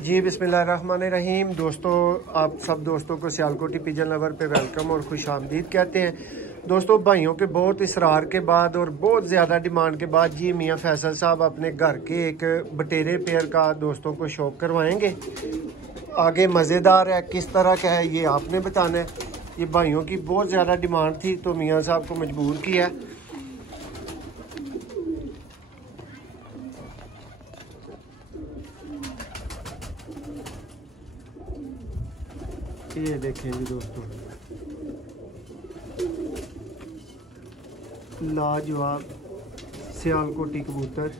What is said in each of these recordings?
जी बिस्मिल्लाहिर्रहमानिर्रहीम। दोस्तों, आप सब दोस्तों को सियालकोटी पिजन लवर पे वेलकम और खुश आमदीद कहते हैं। दोस्तों, भाइयों के बहुत इसरार के बाद और बहुत ज़्यादा डिमांड के बाद जी मियाँ फैसल साहब अपने घर के एक बटेरे पेयर का दोस्तों को शौक करवाएंगे। आगे मज़ेदार है, किस तरह का है ये आपने बताना है। ये भाइयों की बहुत ज़्यादा डिमांड थी तो मियाँ साहब को मजबूर किया है। ये देखें जी दोस्तों, लाजवाब सियालकोटी कबूतर।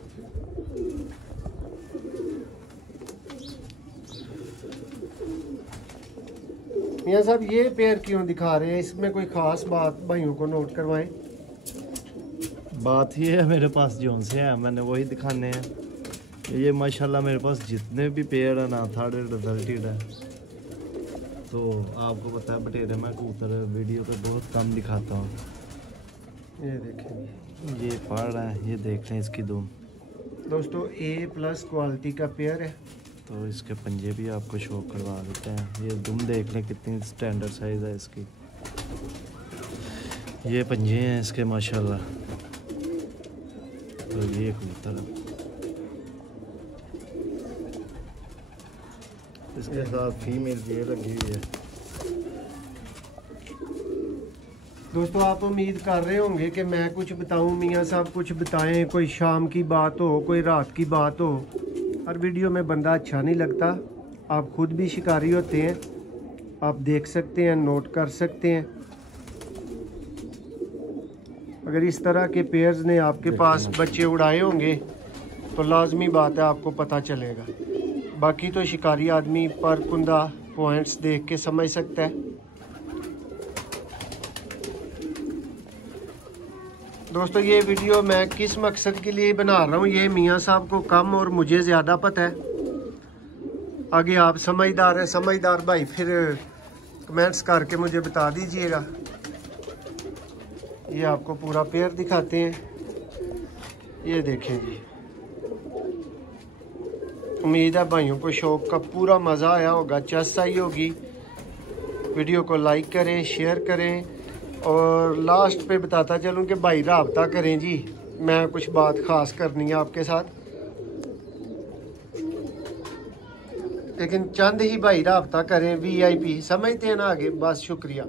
मियाँ साहब ये पेयर क्यों दिखा रहे हैं? इसमें कोई ख़ास बात भाइयों को नोट करवाएं। बात ये है, मेरे पास जोन से हैं मैंने वही दिखाने हैं। ये माशाल्लाह मेरे पास जितने भी पेयर है ना थर्ड रिजल्टेड है। तो आपको पता है बटेरे में कबूतर वीडियो पे बहुत कम दिखाता हूँ। ये देखें, ये पढ़ रहा है, ये देख लें इसकी दुम। दोस्तों A+ क्वालिटी का पेयर है। तो इसके पंजे भी आपको शो करवा देते हैं। ये दुम देख लें कितनी स्टैंडर्ड साइज़ है इसकी। ये पंजे हैं इसके माशाल्लाह। तो ये कबूतर है, इसके साथ फीमेल ये लगी हुई है। दोस्तों, आप उम्मीद कर रहे होंगे कि मैं कुछ बताऊं, मियाँ साहब कुछ बताएं, कोई शाम की बात हो, कोई रात की बात हो। हर वीडियो में बंदा अच्छा नहीं लगता। आप खुद भी शिकारी होते हैं, आप देख सकते हैं, नोट कर सकते हैं। अगर इस तरह के पेयर्स ने आपके पास बच्चे उड़ाए होंगे तो लाजमी बात है आपको पता चलेगा। बाकी तो शिकारी आदमी पर कुंदा पॉइंट्स देख के समझ सकता है। दोस्तों, ये वीडियो मैं किस मकसद के लिए बना रहा हूँ ये मियाँ साहब को कम और मुझे ज़्यादा पता है। आगे आप समझदार हैं, समझदार भाई फिर कमेंट्स करके मुझे बता दीजिएगा। ये आपको पूरा पेयर दिखाते हैं। ये देखें जी, उम्मीद है भाइयों को शौक का पूरा मज़ा आया होगा, चस आई होगी। वीडियो को लाइक करें, शेयर करें और लास्ट पे बताता चलूँ कि भाई राब्ता करें जी। मैं कुछ बात ख़ास करनी है आपके साथ, लेकिन चंद ही भाई राब्ता करें। VIP समझते हैं ना आगे। बस शुक्रिया।